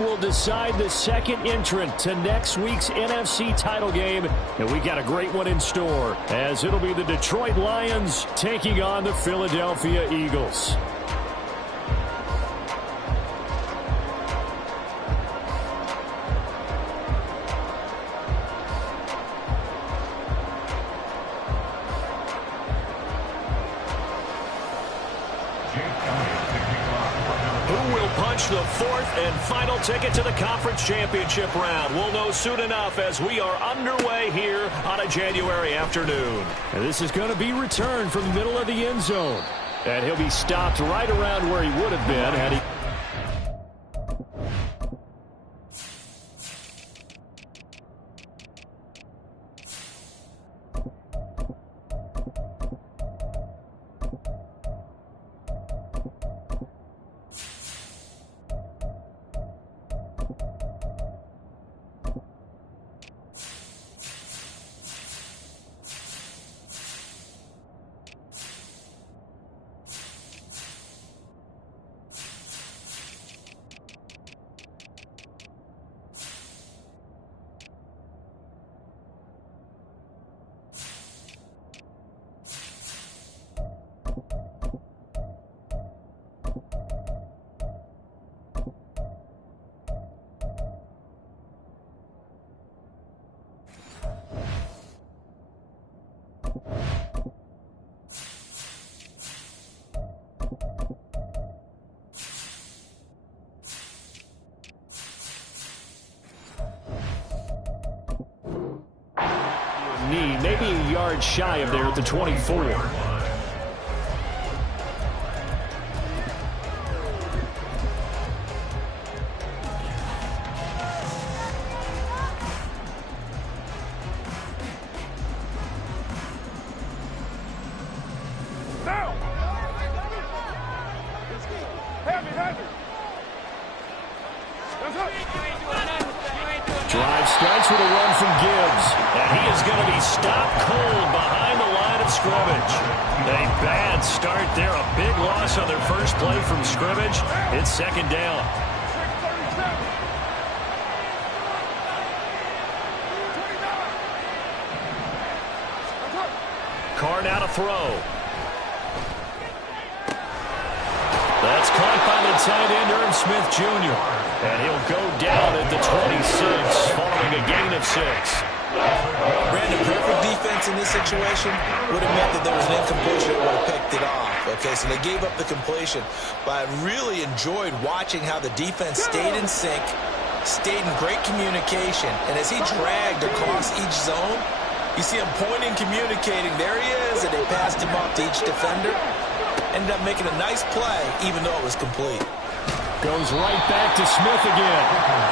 will decide the second entrant to next week's NFC title game. And we got a great one in store, as it'll be the Detroit Lions taking on the Philadelphia Eagles. The fourth and final ticket to the conference championship round. We'll know soon enough as we are underway here on a January afternoon. And this is going to be returned from the middle of the end zone. And he'll be stopped right around where he would have been had he... Maybe a yard shy of there at the 24. Drive starts with a run from Gibbs. And he is going to be stopped cold behind the line of scrimmage. A bad start there. A big loss on their first play from scrimmage. It's second down. Carr now to throw. That's caught by the tight end, Irv Smith Jr. And he'll go down at the 26 following a gain of 6. Brandon, perfect defense in this situation would have meant that there was an incompletion that would have picked it off. Okay, so they gave up the completion. But I really enjoyed watching how the defense stayed in sync, stayed in great communication. And as he dragged across each zone, you see him pointing, communicating. There he is, and they passed him off to each defender. Ended up making a nice play, even though it was complete. Goes right back to Smith again.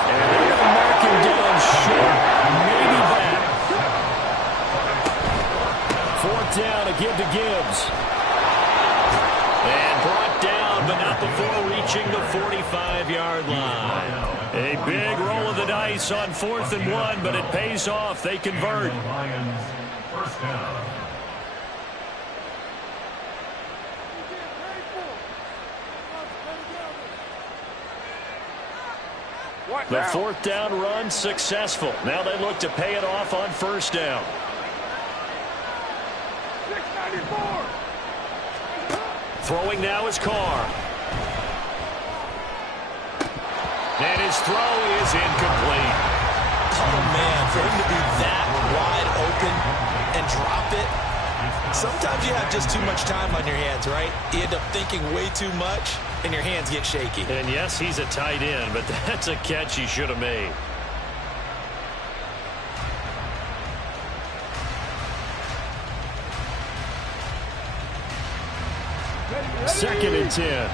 And they're going to mark him down short. Maybe back. Fourth down to give to Gibbs. And brought down, but not before reaching the 45-yard line. A big roll of the dice on 4th and 1, but it pays off. They convert. First down. The fourth down run successful. Now they look to pay it off on first down. 694. Throwing now is Carr. And his throw is incomplete. Oh, man, for him to be that wide open and drop it. Sometimes you have just too much time on your hands, right? You end up thinking way too much, and your hands get shaky. And yes, he's a tight end, but that's a catch he should have made. Second and 10.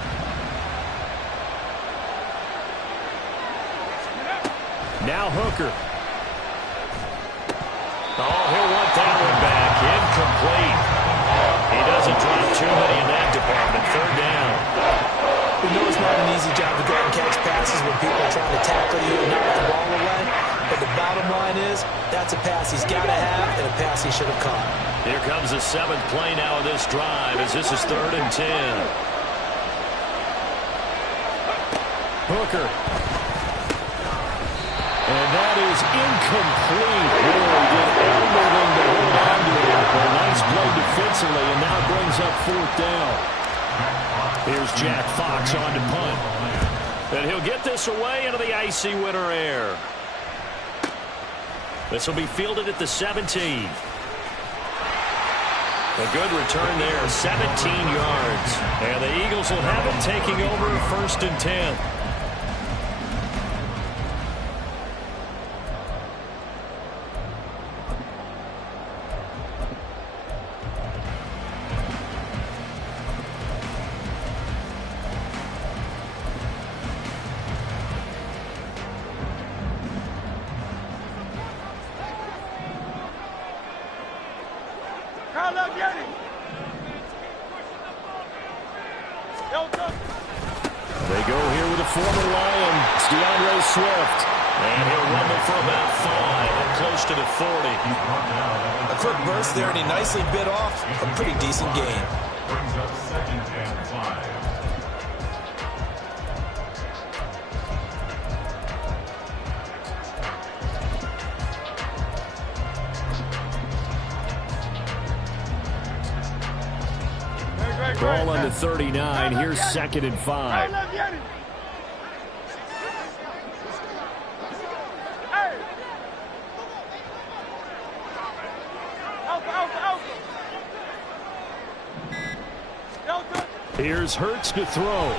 Now Hooker. Oh, he'll want that one back. Incomplete. He doesn't drop too many in that department. Third down. We know it's not an easy job to go and catch passes when people are trying to tackle you and knock the ball away. But the bottom line is, that's a pass he's got to have and a pass he should have caught. Here comes the 7th play now of this drive as this is 3rd and 10. Hooker. Incomplete. Oh, he did everything to hold on to it. A nice play defensively, and now brings up 4th down. Here's Jack Fox on to punt. And he'll get this away into the icy winter air. This will be fielded at the 17. A good return there, 17 yards. And the Eagles will have it taking over 1st and 10. They go here with a former Lion, Swift. And he'll rumble for about 5, up close to the 40. A quick burst there, and he nicely bit off a pretty decent gain. Brings up 2nd and 5. Ball on the 39. Here's 2nd and 5. Here's Hurts to throw.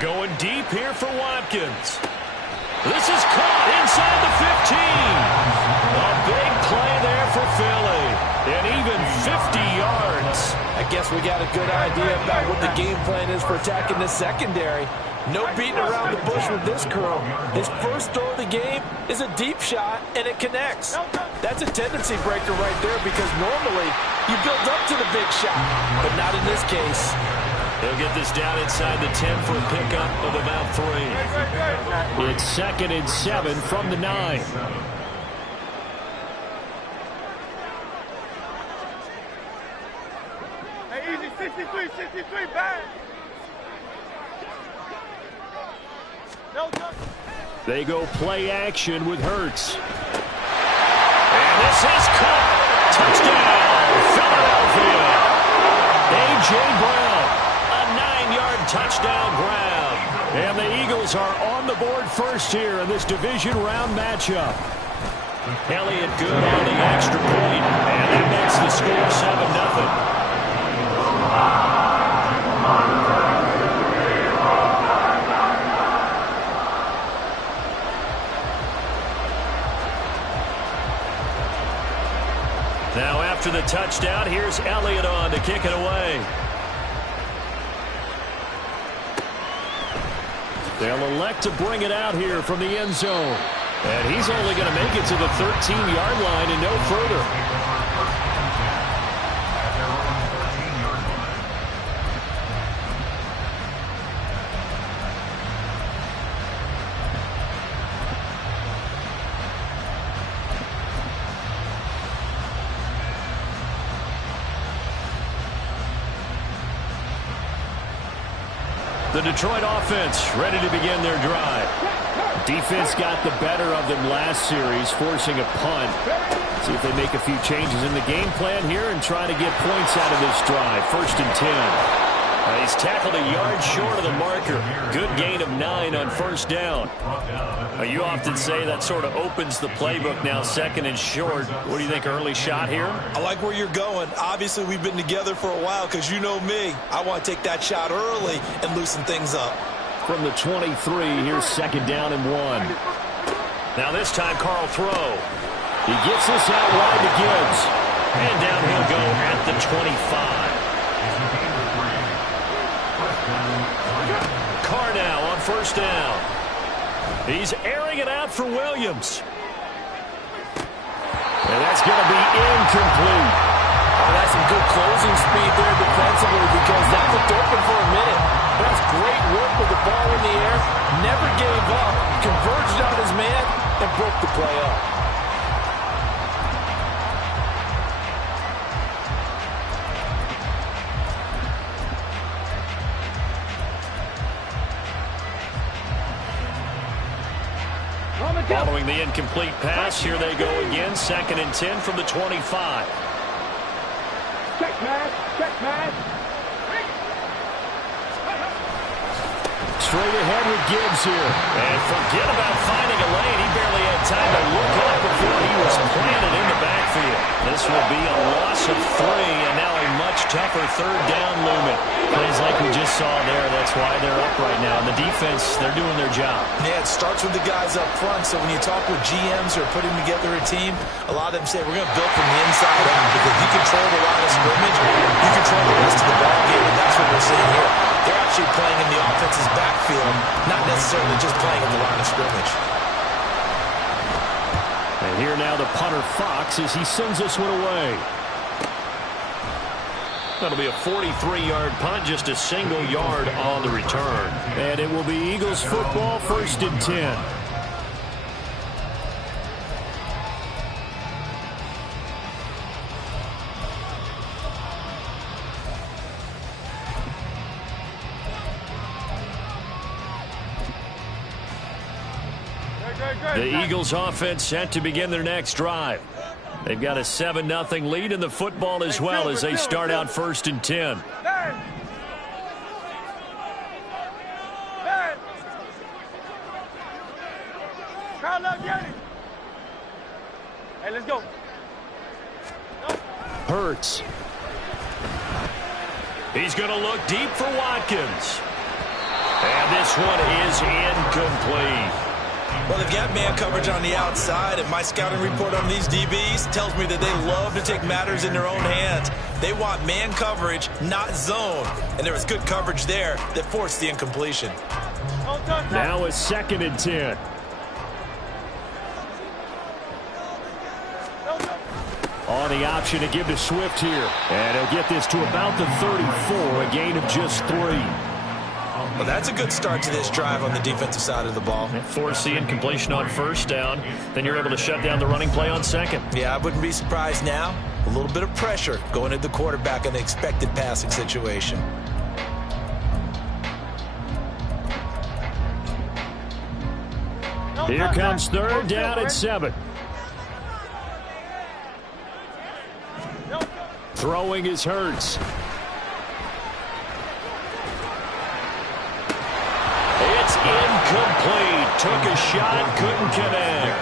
Going deep here for Watkins. This is caught inside the 15. A big play there for Philly. And even 50 yards. I guess we got a good idea about what the game plan is for attacking the secondary. No beating around the bush with this crew. His first throw of the game is a deep shot, and it connects. That's a tendency breaker right there, because normally you build up to the big shot, but not in this case. He'll get this down inside the 10 for a pickup of about 3. It's 2nd and 7 from the 9. Hey, easy, 63, back. They go play action with Hurts. And this is caught. Touchdown, Philadelphia. A.J. Brown, a 9-yard touchdown grab. And the Eagles are on the board first here in this division round matchup. Elliott good on the extra point, and that makes the score 7-0. Now after the touchdown, here's Elliott on to kick it away. They'll elect to bring it out here from the end zone. And he's only going to make it to the 13-yard line and no further. The Detroit offense ready to begin their drive. Defense got the better of them last series, forcing a punt. See if they make a few changes in the game plan here and try to get points out of this drive. 1st and 10. He's tackled a yard short of the marker. Good gain of 9 on 1st down. You often say that sort of opens the playbook now, 2nd and short. What do you think, early shot here? I like where you're going. Obviously, we've been together for a while, because you know me. I want to take that shot early and loosen things up. From the 23, here's 2nd down and 1. Now this time, Carl throw. He gets this out wide to Gibbs. And down he'll go at the 25. Carr now on 1st down. He's airing it out for Williams. And that's going to be incomplete. Oh, that's some good closing speed there defensively, because that looked open for a minute. That's great work with the ball in the air. Never gave up. Converged on his man and broke the play up. Following the incomplete pass, here they go again. 2nd and 10 from the 25. Check man. Straight ahead with Gibbs here. And forget about finding a lane. He barely had time to look up before he was planted in the backfield. This will be a loss of 3, and now a much tougher 3rd down looming. Plays like we just saw there. That's why they're up right now. And the defense, they're doing their job. Yeah, it starts with the guys up front. So when you talk with GMs who are putting together a team, a lot of them say we're going to build from the inside out, because you control the line of scrimmage, you control the rest of the ball game, and that's what we're seeing here. They're actually playing in the offense's backfield, not necessarily just playing at the line of scrimmage. And here now the punter Fox as he sends this one away. That'll be a 43-yard punt, just a single yard on the return. And it will be Eagles football, 1st and 10. The Eagles offense set to begin their next drive. They've got a 7-0 lead in the football as well as they start out 1st and 10. Hey, let's go. Hurts. He's going to look deep for Watkins. And this one is incomplete. Well, they've got man coverage on the outside, and my scouting report on these DBs tells me that they love to take matters in their own hands. They want man coverage, not zone. And there was good coverage there that forced the incompletion. Now a 2nd and 10. On the option to give to Swift here. And he'll get this to about the 34, a gain of just 3. Well, that's a good start to this drive on the defensive side of the ball. Force the incompletion on 1st down. Then you're able to shut down the running play on 2nd. Yeah, I wouldn't be surprised now. A little bit of pressure going at the quarterback in the expected passing situation. Here comes 3rd down at 7. Throwing is Hurts. It's incomplete. Took a shot, couldn't connect.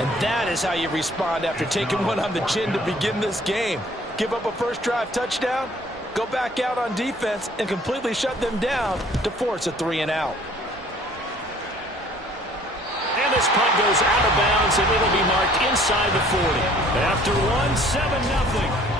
And that is how you respond after taking one on the chin to begin this game. Give up a first drive touchdown, go back out on defense, and completely shut them down to force a 3-and-out. And this punt goes out of bounds, and it'll be marked inside the 40. After one, 7-0.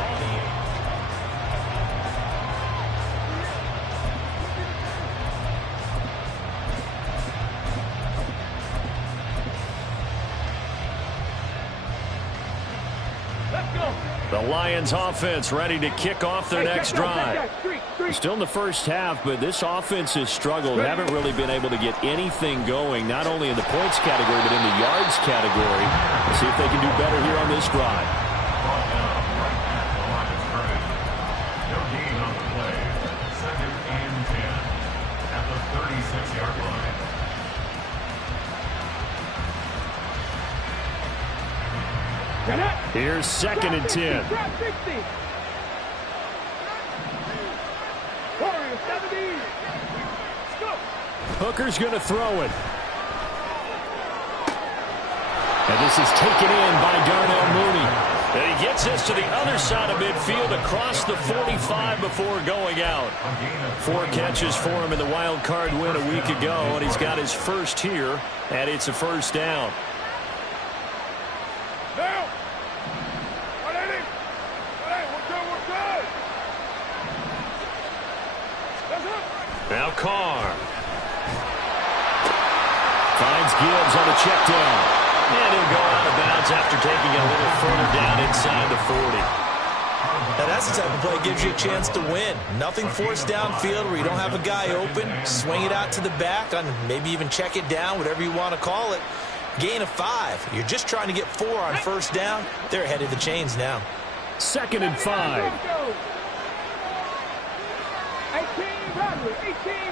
The Lions offense ready to kick off their next drive. Still in the first half, but this offense has struggled. Haven't really been able to get anything going, not only in the points category, but in the yards category. Let's see if they can do better here on this drive. No gain on the play. 2nd and 10 at the 36-yard line. Here's 2nd and 10. Hooker's going to throw it. And this is taken in by Darnell Mooney. And he gets this to the other side of midfield across the 45 before going out. 4 catches for him in the wild card win a week ago, and he's got his first here, and it's a 1st down. Now Carr. Finds Gibbs on the check down. And he'll go out of bounds after taking it a little further down inside the 40. Now that's the type of play that gives you a chance to win. Nothing forced downfield where you don't have a guy open. Swing it out to the back, and maybe even check it down, whatever you want to call it. Gain of 5. You're just trying to get 4 on 1st down. They're ahead of the chains now. 2nd and 5. 18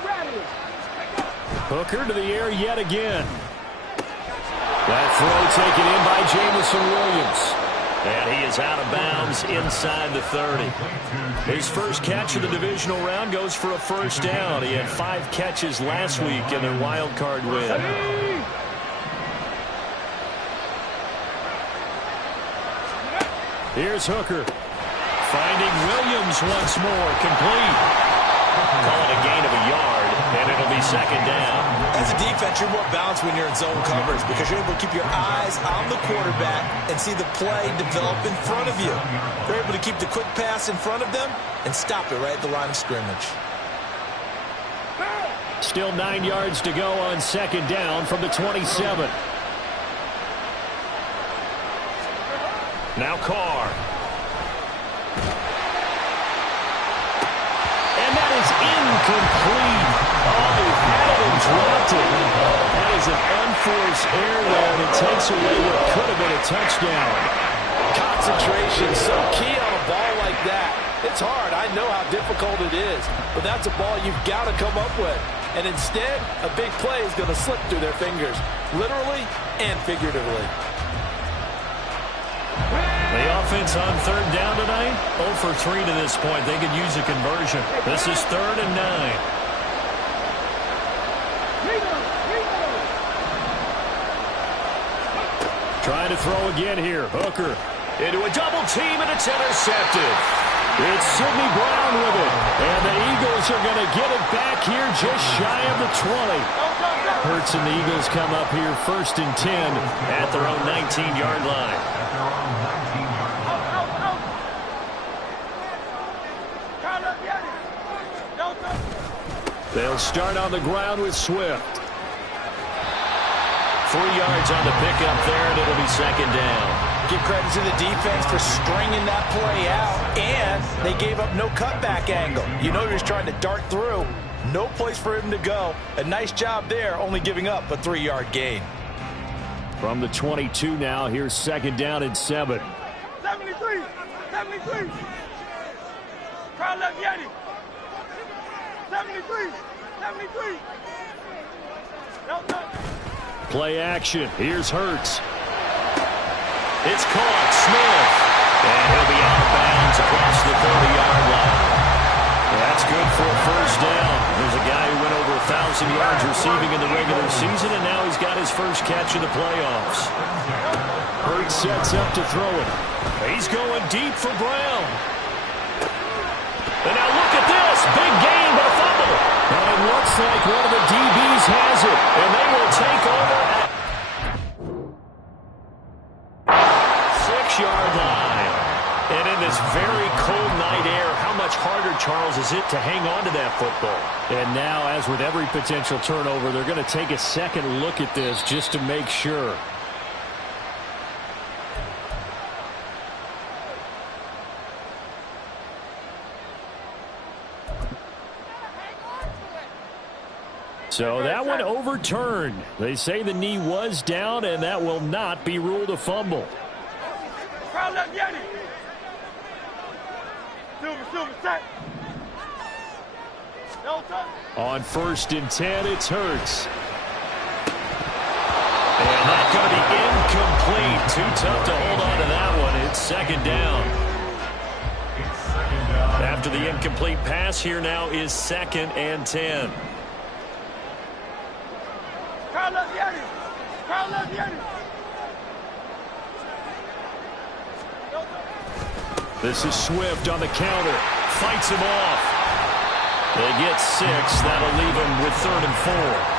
rattlers. Hooker to the air yet again. That throw taken in by Jamison Williams. And he is out of bounds inside the 30. His first catch of the divisional round goes for a first down. He had 5 catches last week in their wild card win. Here's Hooker. Finding Williams once more. Complete. Call it a gain of a yard, and it'll be second down. As a defense, you're more balanced when you're in zone coverage because you're able to keep your eyes on the quarterback and see the play develop in front of you. You're able to keep the quick pass in front of them and stop it right at the line of scrimmage. Still 9 yards to go on second down from the 27. Now Carr. And that is incomplete. Oh, he had it and dropped it. That is an unforced error there, and it takes away what could have been a touchdown. Concentration so key on a ball like that. It's hard. I know how difficult it is, but that's a ball you've got to come up with. And instead, a big play is going to slip through their fingers, literally and figuratively. The offense on third down tonight, 0 for 3 to this point. They could use a conversion. This is 3rd and 9. Trying to throw again here. Hooker. Into a double team, and it's intercepted. It's Sidney Brown with it. And the Eagles are going to get it back here just shy of the 20. Hurts and the Eagles come up here 1st and 10 at their own 19-yard line. They'll start on the ground with Swift. 3 yards on the pickup there, and it'll be second down. Give credit to the defense for stringing that play out, and they gave up no cutback angle. You know he was trying to dart through. No place for him to go. A nice job there, only giving up a 3-yard gain. From the 22 now, here's second down and 7. 73, 73. Crowd left Yeti. 73, 73. Play action. Here's Hurts. It's caught. Smith. And he'll be out of bounds across the 30-yard line. That's good for a first down. There's a guy who went over 1,000 yards receiving in the regular season, and now he's got his first catch in the playoffs. Hurts sets up to throw it. He's going deep for Brown. And now look at this. Big gain, but a fumble. And it looks like one of the DBs has it. And they will take over at 6-yard line. And in this very cold night air, how much harder, Charles, is it to hang on to that football? And now, as with every potential turnover, they're going to take a second look at this just to make sure. So that one overturned. They say the knee was down, and that will not be ruled a fumble. On 1st and 10, it's Hurts. And that's going to be incomplete. Too tough to hold on to that one. It's second down. After the incomplete pass, here now is 2nd and 10. This is Swift on the counter. Fights him off. They get 6. That'll leave him with 3rd and 4.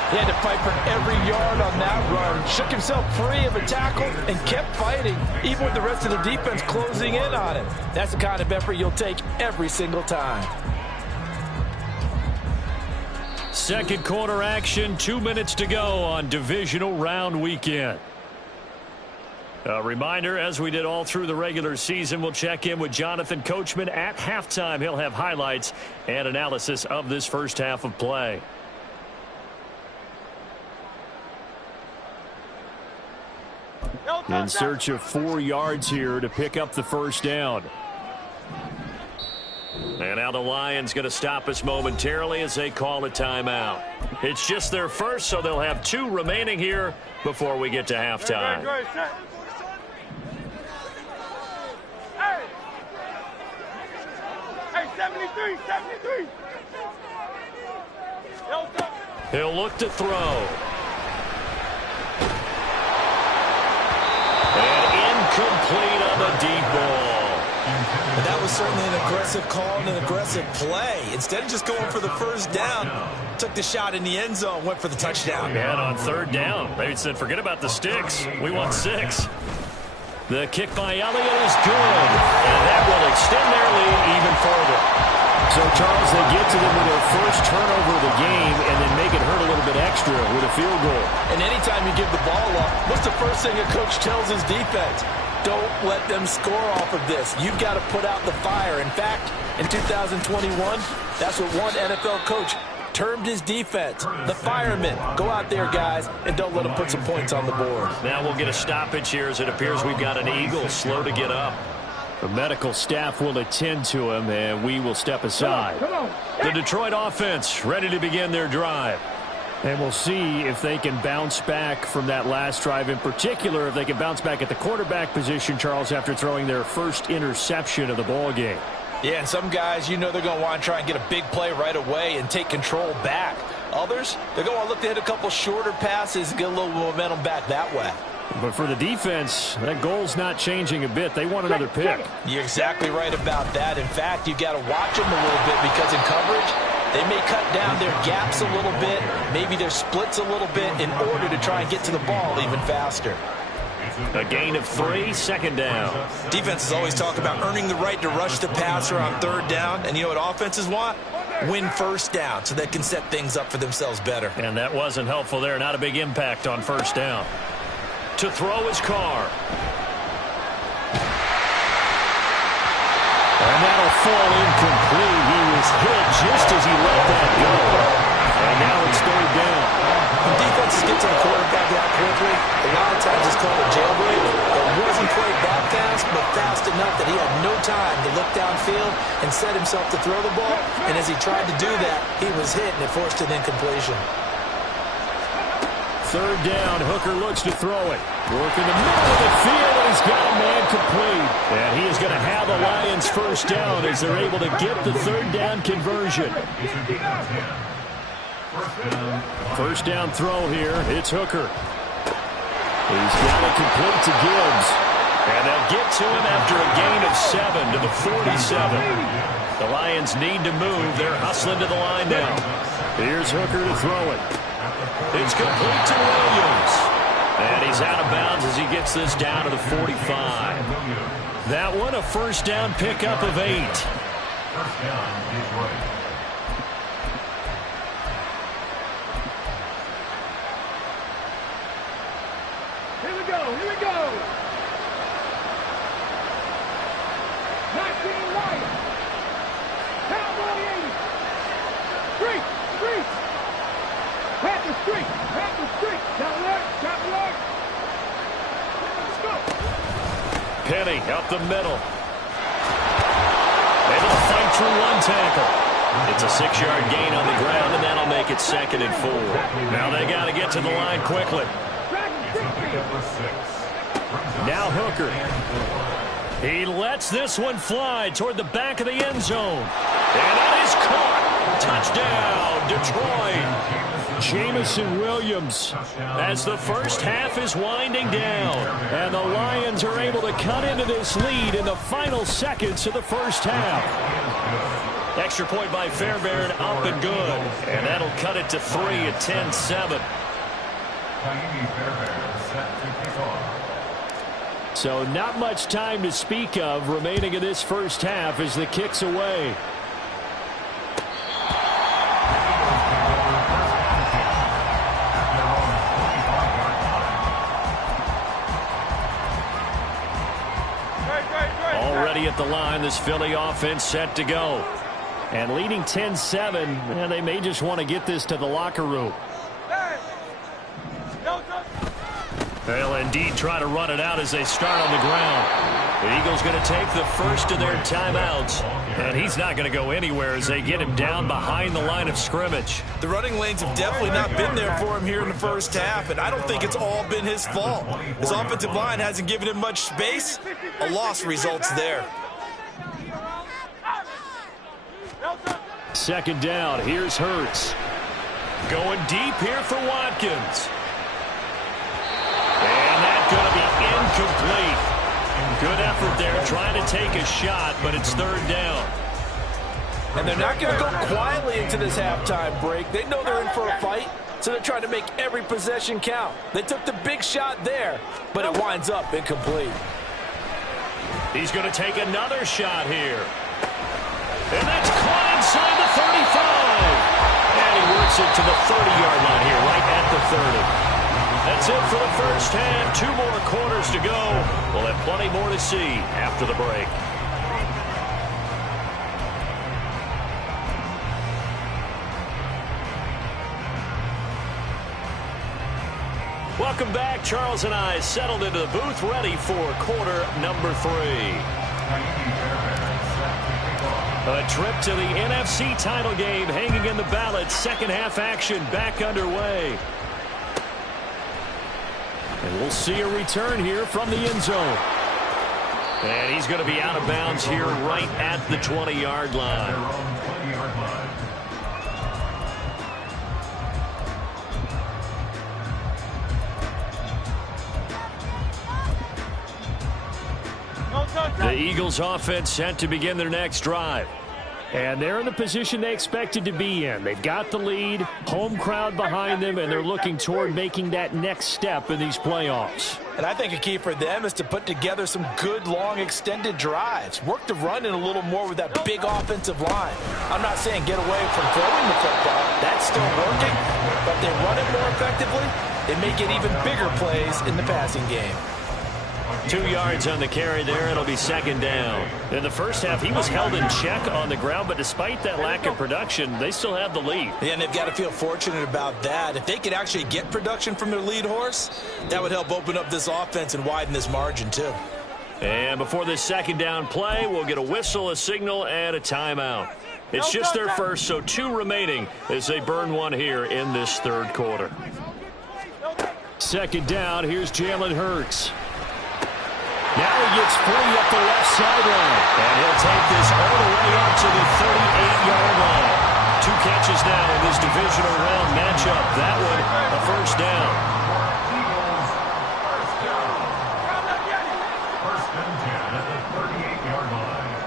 He had to fight for every yard on that run. Shook himself free of a tackle and kept fighting, even with the rest of the defense closing in on him. That's the kind of effort you'll take every single time. Second quarter action, 2 minutes to go on divisional round weekend. A reminder, as we did all through the regular season, we'll check in with Jonathan Coachman at halftime. He'll have highlights and analysis of this first half of play. In search of 4 yards here to pick up the first down. And And now the Lions going to stop us momentarily as they call a timeout. It's just their first, so they'll have 2 remaining here before we get to halftime. Hey, 73, 73. He'll look to throw. And incomplete on the deep ball. And that was certainly an aggressive call and an aggressive play. Instead of just going for the first down, took the shot in the end zone, went for the touchdown. And on 3rd down, they said, forget about the sticks. We want 6. The kick by Elliott is good. And that will extend their lead even further. So, Charles, they get to them with their first turnover of the game and then make it hurt a little bit extra with a field goal. And anytime you give the ball up, what's the first thing a coach tells his defense? Don't let them score off of this. You've got to put out the fire. In fact, in 2021, that's what one NFL coach termed his defense. The firemen. Go out there, guys, and don't let them put some points on the board. Now we'll get a stoppage here as it appears we've got an Eagle slow to get up. The medical staff will attend to him, and we will step aside. The Detroit offense ready to begin their drive. And we'll see if they can bounce back from that last drive. In particular, if they can bounce back at the quarterback position, Charles, after throwing their first interception of the ball game. Yeah, and some guys, you know they're going to want to try and get a big play right away and take control back. Others, they're going to want to look to hit a couple shorter passes and get a little momentum back that way. But for the defense, that goal's not changing a bit. They want another pick. You're exactly right about that. In fact, you've got to watch them a little bit because in coverage, they may cut down their gaps a little bit, maybe their splits a little bit in order to try and get to the ball even faster. A gain of 3, 2nd down. Defenses always talk about earning the right to rush the passer on 3rd down. And you know what offenses want? Win 1st down so they can set things up for themselves better. And that wasn't helpful there. Not a big impact on 1st down. To throw his car. And that'll fall incomplete. He was hit just as he let that go. And now it's 3rd down. When defenses get to the quarterback that quickly, a lot of times it's called a jailbreak. It wasn't quite that fast, but fast enough that he had no time to look downfield and set himself to throw the ball. And as he tried to do that, he was hit and it forced an incompletion. 3rd down, Hooker looks to throw it. Work in the middle of the field, and he's got a man complete. And he is going to have the Lions 1st down as they're able to get the 3rd down conversion. 1st down throw here. It's Hooker. He's got it complete to Gibbs. And they'll get to him after a gain of 7 to the 47. The Lions need to move. They're hustling to the line now. Here's Hooker to throw it. It's complete to Williams. And he's out of bounds as he gets this down to the 45. That one a 1st down pickup of 8. 1st down, Detroit. Here we go, here we go. 19 Lions. Cowboy 80. Street, street. Panther street, Panther street. Down alert, down alert. Let's go. Penny up the middle. Able to fight through one tackle. It's a 6-yard gain on the ground, and that'll make it 2nd and 4. Now they got to get to the line quickly. Now Hooker. He lets this one fly toward the back of the end zone. And that is caught. Touchdown, Detroit. Jamison Williams. As the first half is winding down. And the Lions are able to cut into this lead in the final seconds of the first half. Extra point by Fairbairn, up and good. And that'll cut it to 3 at 10-7. So not much time to speak of remaining in this first half as the kick's away. Already at the line, this Philly offense set to go. And leading 10-7, and they may just want to get this to the locker room. They'll indeed try to run it out as they start on the ground. The Eagles going to take the first of their timeouts. And he's not going to go anywhere as they get him down behind the line of scrimmage. The running lanes have definitely not been there for him here in the first half, and I don't think it's all been his fault. His offensive line hasn't given him much space. A loss results there. Second down. Here's Hurts. Going deep here for Watkins. And that's going to be incomplete. Good effort there, trying to take a shot, but it's third down. And they're not going to go quietly into this halftime break. They know they're in for a fight, so they're trying to make every possession count. They took the big shot there, but it winds up incomplete. He's going to take another shot here. And that's caught inside the 35. And he works it to the 30-yard line here, right at the 30. That's it for the first half. 2 more quarters to go. We'll have plenty more to see after the break. Welcome back. Charles and I settled into the booth, ready for quarter number 3. A trip to the NFC title game hanging in the balance. Second half action back underway. And we'll see a return here from the end zone. And he's going to be out of bounds here right at the 20-yard line. The Eagles offense set to begin their next drive. And they're in the position they expected to be in. They've got the lead, home crowd behind them, and they're looking toward making that next step in these playoffs. And I think a key for them is to put together some good, long, extended drives. Work the run in a little more with that big offensive line. I'm not saying get away from throwing the football. That's still working. But they run it more effectively. They may get even bigger plays in the passing game. 2 yards on the carry there. It'll be second down. In the first half, he was held in check on the ground, but despite that lack of production, they still have the lead. Yeah, and they've got to feel fortunate about that. If they could actually get production from their lead horse, that would help open up this offense and widen this margin too. And before this second down play, we'll get a whistle, a signal, and a timeout. It's just their first, so 2 remaining as they burn one here in this third quarter. Second down, here's Jalen Hurts. Now he gets free up the left sideline. And he'll take this all the way up to the 38-yard line. 2 catches now in this divisional round matchup. That one, a first down. First and 10 at the 38-yard line.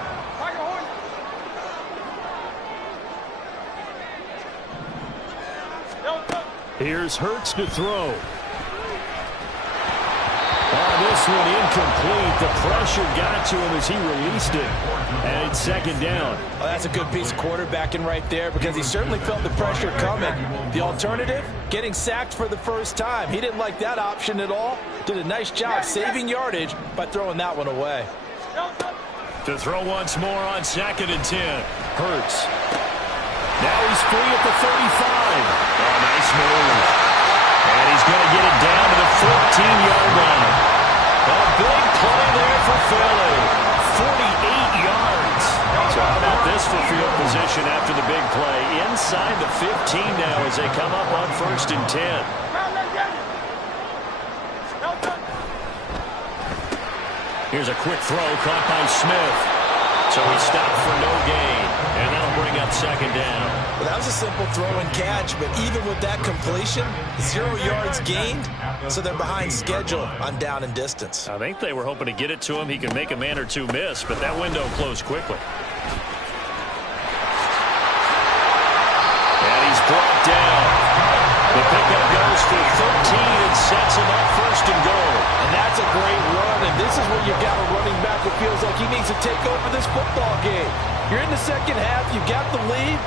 Here's Hurts to throw. This one incomplete. The pressure got to him as he released it. And it's second down. Well, that's a good piece of quarterbacking right there because he certainly felt the pressure coming. The alternative, getting sacked for the first time. He didn't like that option at all. Did a nice job saving yardage by throwing that one away. To throw once more on second and 10. Hurts. Now he's free at the 35. Oh, nice move. And he's going to get it down to the 14-yard line. A big play there for Philly. 48 yards. So how about this for field position after the big play? Inside the 15 now as they come up on first and 10. Here's a quick throw caught by Smith. So he stopped for no gain. And that'll bring up second down. Well, that was a simple throw and catch, but even with that completion, 0 yards gained, so they're behind schedule on down and distance. I think they were hoping to get it to him. He can make a man or 2 miss, but that window closed quickly. And he's brought down. The pickup goes for 13 and sets him up first and goal. And that's a great run, and this is where you've got a running back who feels like he needs to take over this football game. You're in the second half, you've got the lead,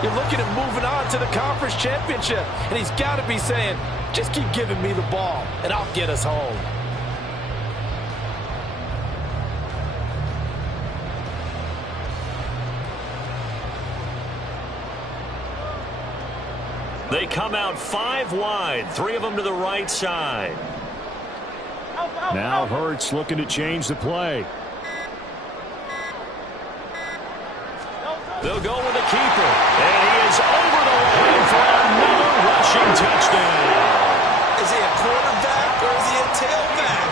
you're looking at moving on to the conference championship, and he's got to be saying, just keep giving me the ball, and I'll get us home. They come out 5 wide, 3 of them to the right side. Now Hurts looking to change the play. They'll go with the keeper. And he is over the line for another rushing touchdown. Is he a quarterback or is he a tailback?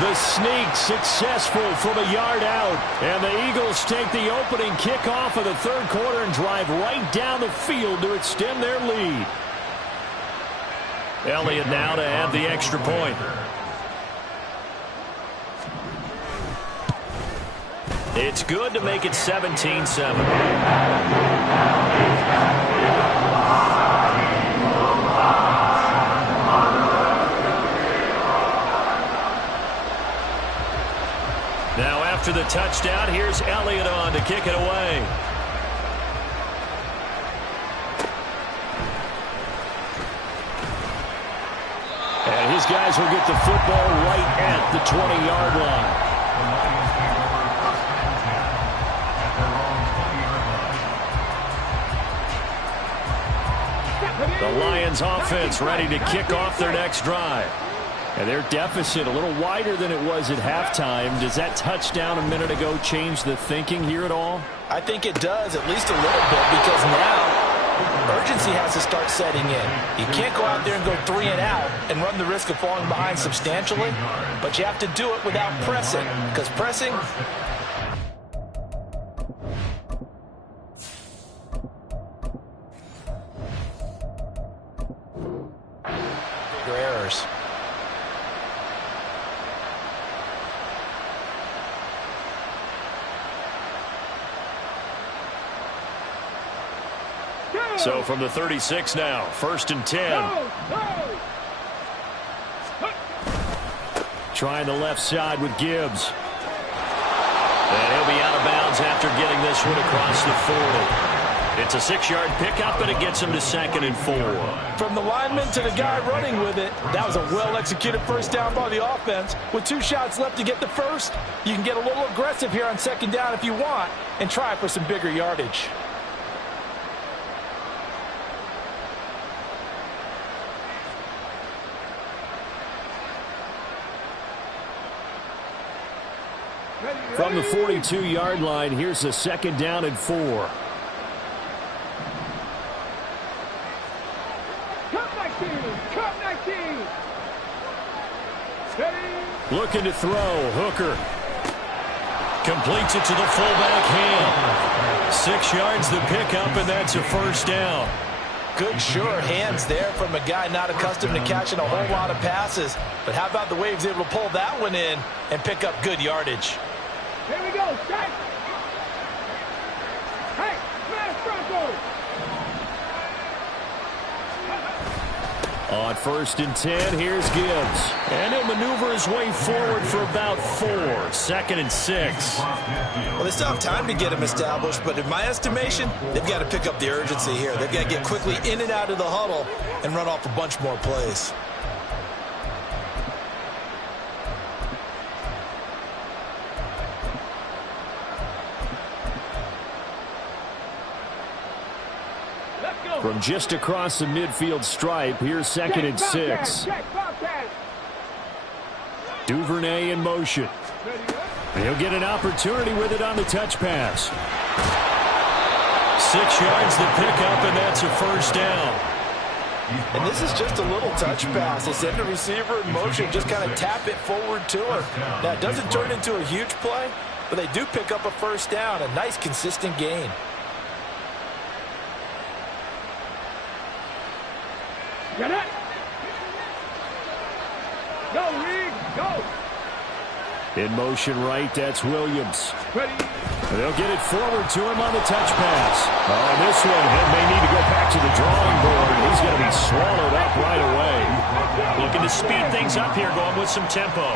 The sneak successful from a yard out. And the Eagles take the opening kickoff of the third quarter and drive right down the field to extend their lead. Elliott now to add the extra point. It's good to make it 17-7. Now after the touchdown, here's Elliott on to kick it away. And his guys will get the football right at the 20-yard line. The Lions offense ready to kick off their next drive. And their deficit a little wider than it was at halftime. Does that touchdown a minute ago change the thinking here at all? I think it does, at least a little bit, because now urgency has to start setting in. You can't go out there and go 3 and out and run the risk of falling behind substantially, but you have to do it without pressing, because pressing... errors. So from the 36 now, 1st and 10. Trying the left side with Gibbs. And he'll be out of bounds after getting this one across the 40. It's a 6-yard pickup, and it gets him to 2nd and 4. From the lineman to the guy running with it, that was a well-executed first down by the offense. With 2 shots left to get the first, you can get a little aggressive here on 2nd down if you want and try for some bigger yardage. From the 42-yard line, here's a 2nd down and 4. Looking to throw. Hooker completes it to the fullback hand. 6 yards the pickup, and that's a first down. Good, sure hands there from a guy not accustomed to catching a whole lot of passes. But how about the way he was able to pull that one in and pick up good yardage? Here we go, strike. Hey, smash Bronco. On 1st and 10, here's Gibbs. And he'll maneuver his way forward for about 4. 2nd and 6. Well, they still have time to get him established, but in my estimation, they've got to pick up the urgency here. They've got to get quickly in and out of the huddle and run off a bunch more plays. From just across the midfield stripe, here's 2nd and 6. Duvernay in motion. And he'll get an opportunity with it on the touch pass. 6 yards the pickup, and that's a first down. And this is just a little touch pass. They send the receiver in motion, just kind of tap it forward to her. Now, it doesn't turn into a huge play, but they do pick up a first down, a nice, consistent gain. Get it. Go, Reed, go. In motion right, that's Williams. Ready. They'll get it forward to him on the touch pass. On this one, he may need to go back to the drawing board. He's going to be swallowed up right away. Looking to speed things up here, going with some tempo.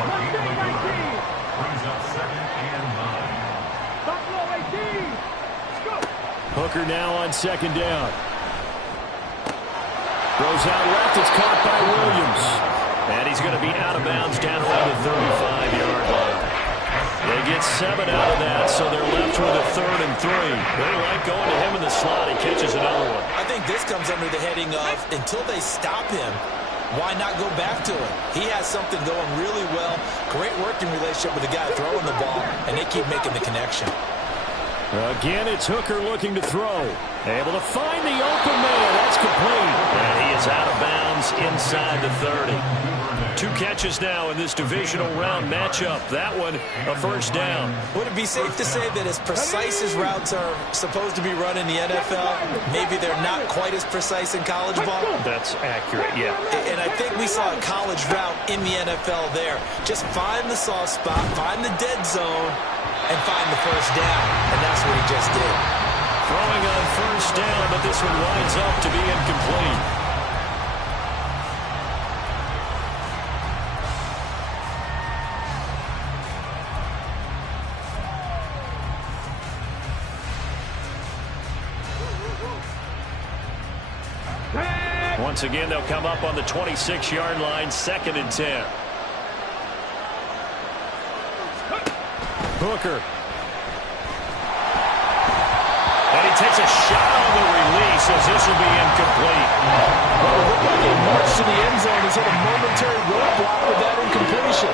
Hooker now on 2nd down. Throws out left. It's caught by Williams. And he's going to be out of bounds down by the 35-yard line. They get 7 out of that, so they're left with a 3rd and 3. They like going to him in the slot. He catches another one. I think this comes under the heading of, until they stop him, why not go back to him? He has something going really well. Great working relationship with the guy throwing the ball, and they keep making the connection. Again, it's Hooker looking to throw. Able to find the open man. That's complete. And he is out of bounds inside the 30. 2 catches now in this divisional round matchup. That one, a first down. Would it be safe to say that as precise as routes are supposed to be run in the NFL, maybe they're not quite as precise in college ball? That's accurate, yeah. And I think we saw a college route in the NFL there. Just find the soft spot, find the dead zone, and find the first down. And that's what he just did. Throwing on first down, but this one winds up to be incomplete. Once again, they'll come up on the 26-yard line, 2nd and 10. Hooker. And he takes a shot on the release as this will be incomplete. Well, it looked like a march to the end zone. He's hit a momentary roadblock with that incompletion.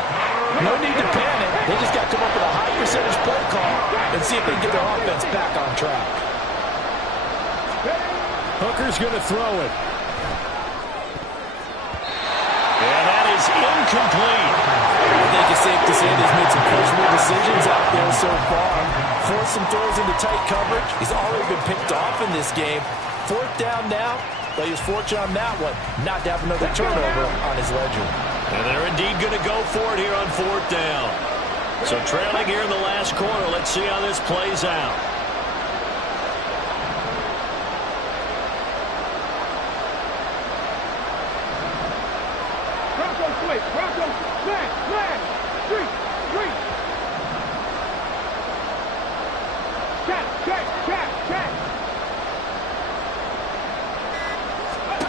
No need to panic. They just got to come up with a high percentage play call and see if they can get their offense back on track. Hooker's going to throw it. And that is incomplete. I think it's safe to say he's made some questionable decisions out there so far. Forced some throws into tight coverage. He's already been picked off in this game. 4th down now, but he was fortunate on that one not to have another turnover on his ledger. And they're indeed going to go for it here on 4th down. So trailing here in the last quarter. Let's see how this plays out.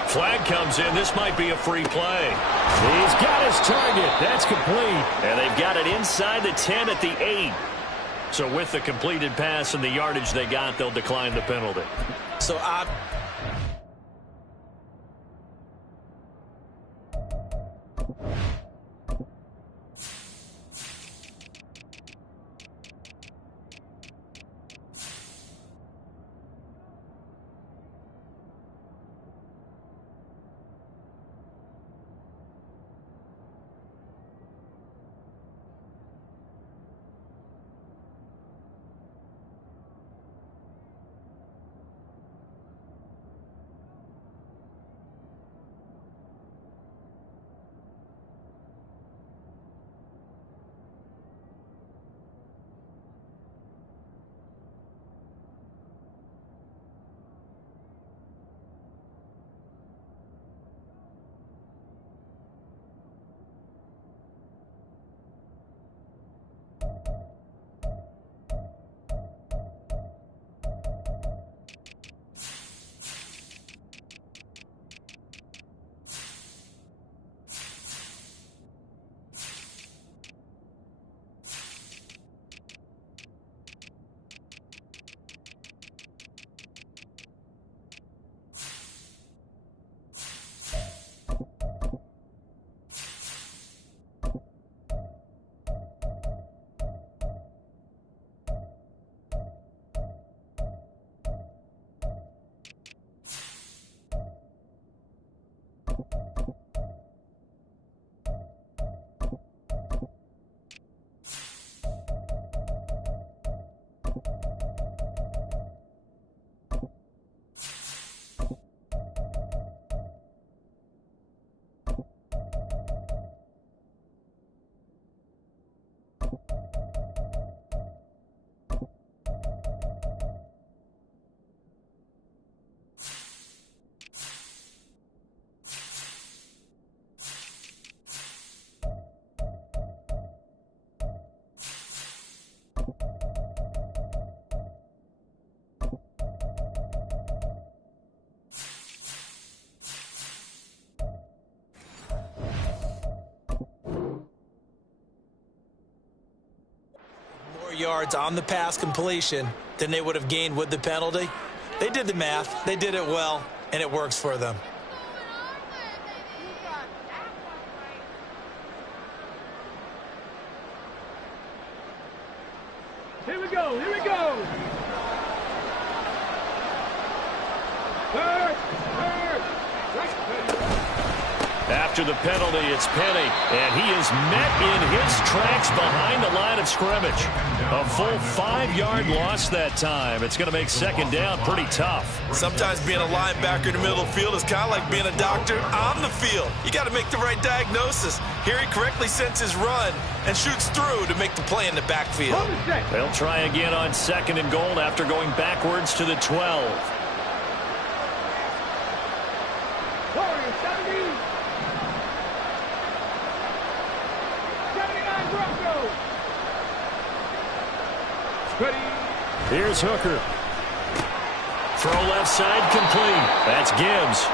Flag comes in. This might be a free play. He's got his target. That's complete. And they've got it inside the 10 at the 8. So with the completed pass and the yardage they got, they'll decline the penalty. So yards on the pass completion than they would have gained with the penalty. They did the math. They did it well, and it works for them. Here we go. Here we go. Third. After the penalty, it's Penny, and he is met in his tracks behind the line of scrimmage. A full 5-yard loss that time. It's going to make second down pretty tough. Sometimes being a linebacker in the middle of the field is kind of like being a doctor on the field. You got to make the right diagnosis. Here he correctly sends his run and shoots through to make the play in the backfield. They'll try again on second and goal after going backwards to the 12. Warriors, 70. 79 Broncos. Ready. Here's Hooker. Throw left side complete. That's Gibbs.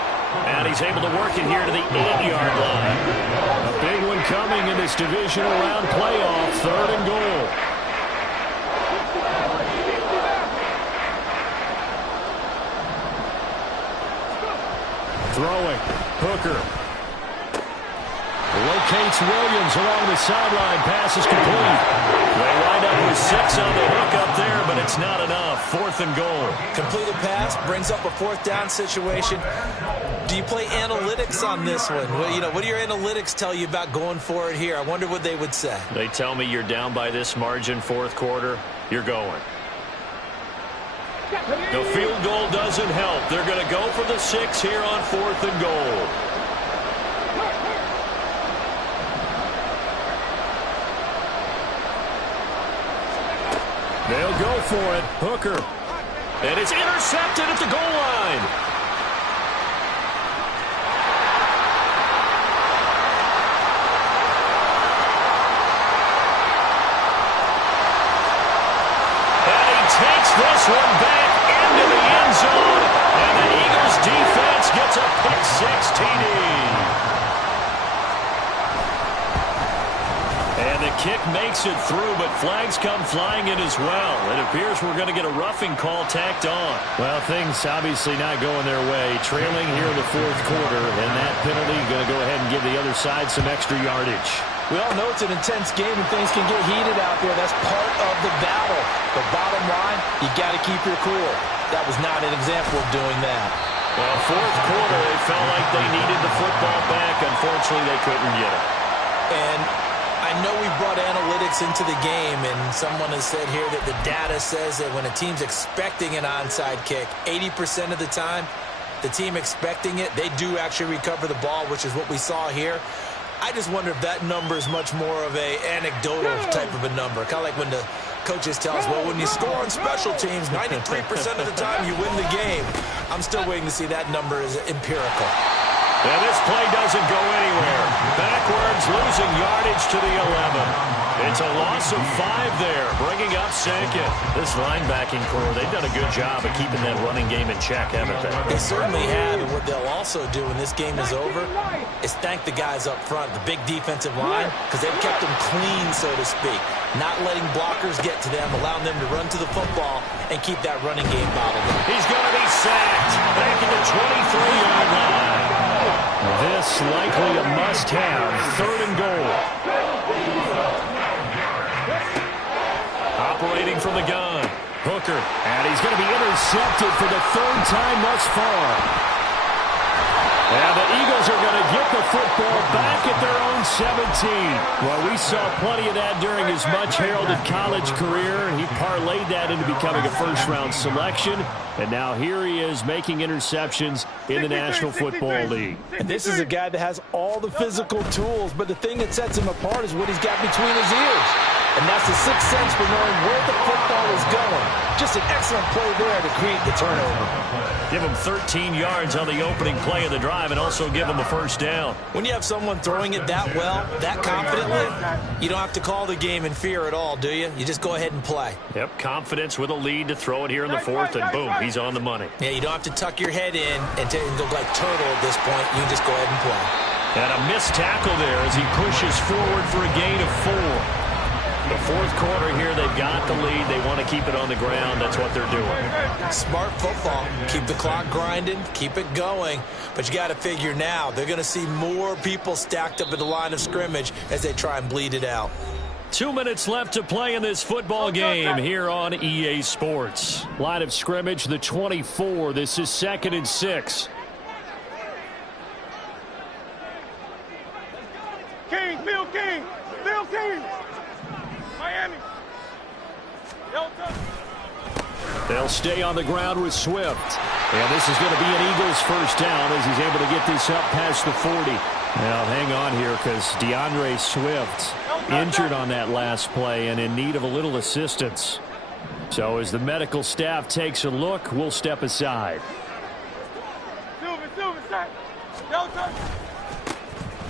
And he's able to work it here to the 8-yard line. A big one coming in this divisional round playoff. Third and goal. Throwing. Hooker. Locates Williams along the sideline. Pass is complete. They wind up with 6 on the hook up there, but it's not enough. Fourth and goal. Completed pass brings up a fourth down situation. Do you play analytics on this one? Well, you know, what do your analytics tell you about going for it here? I wonder what they would say. They tell me you're down by this margin fourth quarter. You're going. The field goal doesn't help. They're going to go for the 6 here on fourth and goal. They'll go for it. Hooker. And it's intercepted at the goal line. And he takes this one back into the end zone. And the Eagles defense gets a pick-6 TD. And the kick makes it through, but flags come flying in as well. It appears we're going to get a roughing call tacked on. Well, things obviously not going their way. Trailing here in the fourth quarter, and that penalty going to go ahead and give the other side some extra yardage. We all know it's an intense game and things can get heated out there. That's part of the battle. But bottom line, you got to keep your cool. That was not an example of doing that. Well, fourth quarter, they felt like they needed the football back. Unfortunately, they couldn't get it. And I know we brought analytics into the game, and someone has said here that the data says that when a team's expecting an onside kick, 80% of the time, the team expecting it, they do actually recover the ball, which is what we saw here. I just wonder if that number is much more of a anecdotal type of a number. Kind of like when the coaches tell us, well, when you score on special teams, 93% of the time you win the game. I'm still waiting to see that number is empirical. And this play doesn't go anywhere. Backwards, losing yardage to the 11. It's a loss of 5 there, bringing up second. This linebacking core, they've done a good job of keeping that running game in check, haven't they? They certainly have, and what they'll also do when this game is over is thank the guys up front, the big defensive line, because they've kept them clean, so to speak. Not letting blockers get to them, allowing them to run to the football and keep that running game bottled up. He's going to be sacked back at the 23-yard line. This likely a must-have. Third and goal. Operating from the gun. Hooker. And he's going to be intercepted for the 3rd time thus far. And the Eagles are going to get the football back at their own 17. Well, we saw plenty of that during his much-heralded college career. He parlayed that into becoming a first-round selection. And now here he is making interceptions in the National Football League. And this is a guy that has all the physical tools, but the thing that sets him apart is what he's got between his ears. And that's the sixth sense for knowing where the football is going. Just an excellent play there to create the turnover. Give him 13 yards on the opening play of the drive and also give him a first down. When you have someone throwing it that well, that confidently, you don't have to call the game in fear at all, do you? You just go ahead and play. Yep, confidence with a lead to throw it here in the 4th, and boom, he's on the money. Yeah, you don't have to tuck your head in and look like turtle at this point. You can just go ahead and play. And a missed tackle there as he pushes forward for a gain of 4. The 4th quarter here, they've got the lead. They want to keep it on the ground. That's what they're doing. Smart football. Keep the clock grinding. Keep it going. But you got to figure now, they're going to see more people stacked up at the line of scrimmage as they try and bleed it out. 2 minutes left to play in this football game here on EA Sports. Line of scrimmage, the 24. This is 2nd and 6. King, Bill King, Bill King. Miami. They'll stay on the ground with Swift. And this is going to be an Eagles first down as he's able to get this up past the 40. Now, hang on here because DeAndre Swift injured on that last play and in need of a little assistance. So as the medical staff takes a look, we'll step aside.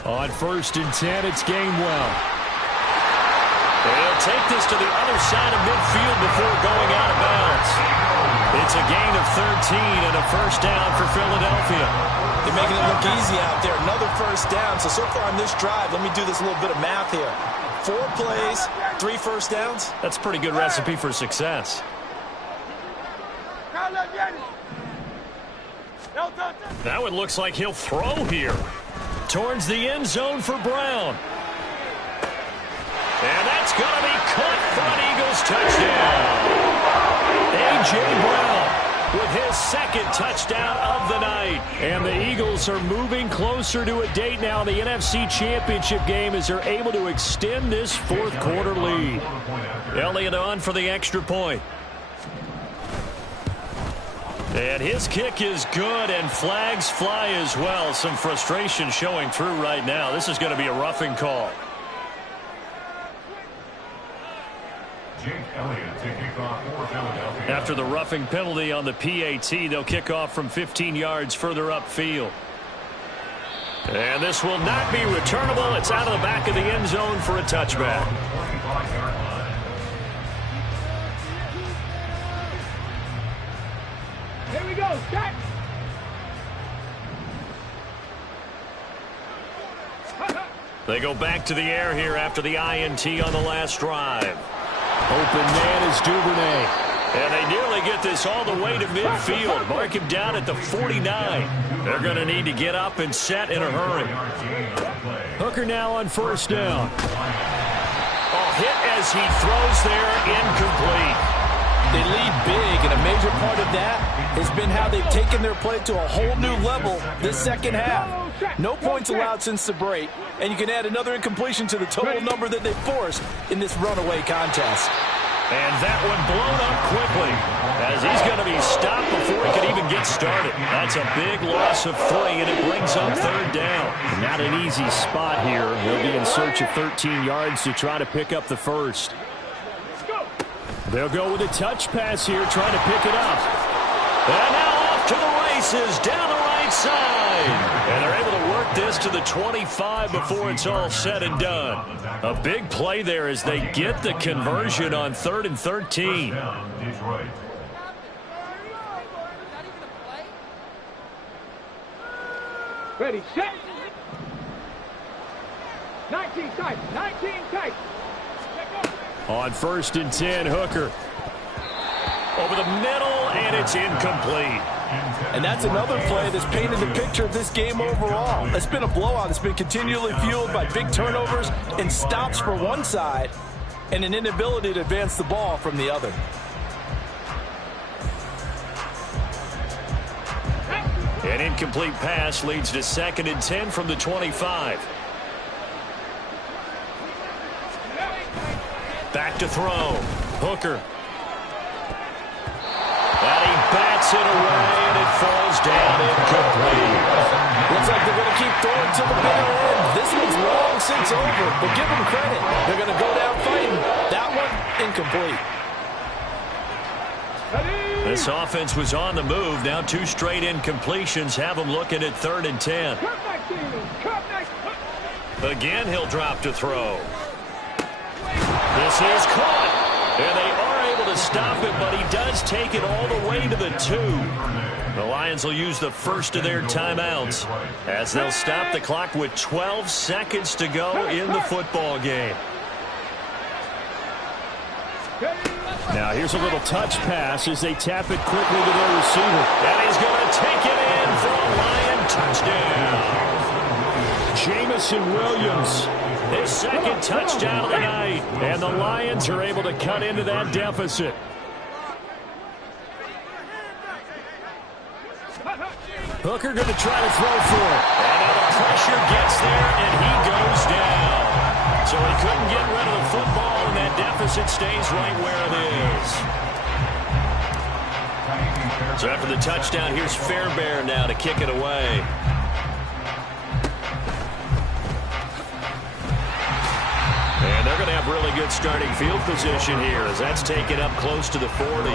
On 1st and 10, it's Gainwell. They'll take this to the other side of midfield before going out of bounds. It's a gain of 13 and a first down for Philadelphia. They're making it look easy out there. Another first down. So far on this drive, let me do this little bit of math here. 4 plays, 3 first downs. That's a pretty good recipe for success. Now it looks like he'll throw here. Towards the end zone for Brown. And that's going to be caught for an Eagles touchdown. A.J. Brown with his 2nd touchdown of the night. And the Eagles are moving closer to a date now in the NFC Championship game as they're able to extend this 4th quarter lead. Elliott on for the extra point. And his kick is good, and flags fly as well. Some frustration showing through right now. This is going to be a roughing call. Jake Elliott to kick off for Philadelphia. After the roughing penalty on the PAT, they'll kick off from 15 yards further upfield. And this will not be returnable. It's out of the back of the end zone for a touchback. Here we go, set. They go back to the air here after the INT on the last drive. Open man is Duvernay. And they nearly get this all the way to midfield. Mark him down at the 49. They're going to need to get up and set in a hurry. Hooker now on 1st down. Hit as he throws there, incomplete. They lead big, and a major part of that has been how they've taken their play to a whole new level this 2nd half. No points allowed since the break, and you can add another incompletion to the total number that they forced in this runaway contest. And that one blown up quickly as he's going to be stopped before he can even get started. That's a big loss of 3, and it brings up 3rd down. Not an easy spot here. He'll be in search of 13 yards to try to pick up the 1st. They'll go with a touch pass here, trying to pick it up. And now off to the races, down the right side. And they're able to work this to the 25 before it's all said and done. A big play there as they get the conversion on 3rd and 13. Ready, set. 19 tight, 19 tight. On 1st and 10, Hooker. Over the middle, and it's incomplete. And that's another play that's painted the picture of this game overall. It's been a blowout. It's been continually fueled by big turnovers and stops for one side and an inability to advance the ball from the other. An incomplete pass leads to 2nd and 10 from the 25. Back to throw. Hooker. And he bats it away, and it falls down incomplete. Looks like they're going to keep throwing to the bitter end. This one's long since over, but give them credit. They're going to go down fighting. That one, incomplete. This offense was on the move. Now 2 straight incompletions have them looking at 3rd and 10. Again, he'll drop to throw. This is caught. And they are able to stop it, but he does take it all the way to the 2. The Lions will use the first of their timeouts as they'll stop the clock with 12 seconds to go in the football game. Now here's a little touch pass as they tap it quickly to their receiver. And he's going to take it in for a Lion touchdown. Jamison Williams His second touchdown of the night. And the Lions are able to cut into that deficit. Hooker going to try to throw for it. And now the pressure gets there, and he goes down. So he couldn't get rid of the football, and that deficit stays right where it is. So after the touchdown, here's Fairbairn now to kick it away. And they're going to have really good starting field position here as that's taken up close to the 40.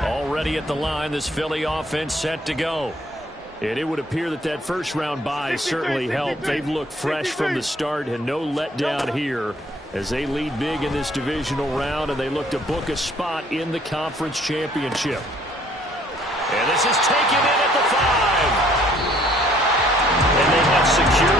Already at the line, this Philly offense set to go. And it would appear that that first-round bye certainly helped. They've looked fresh from the start and no letdown here as they lead big in this divisional round, and they look to book a spot in the conference championship. And this is taken in at the 5. And they have secured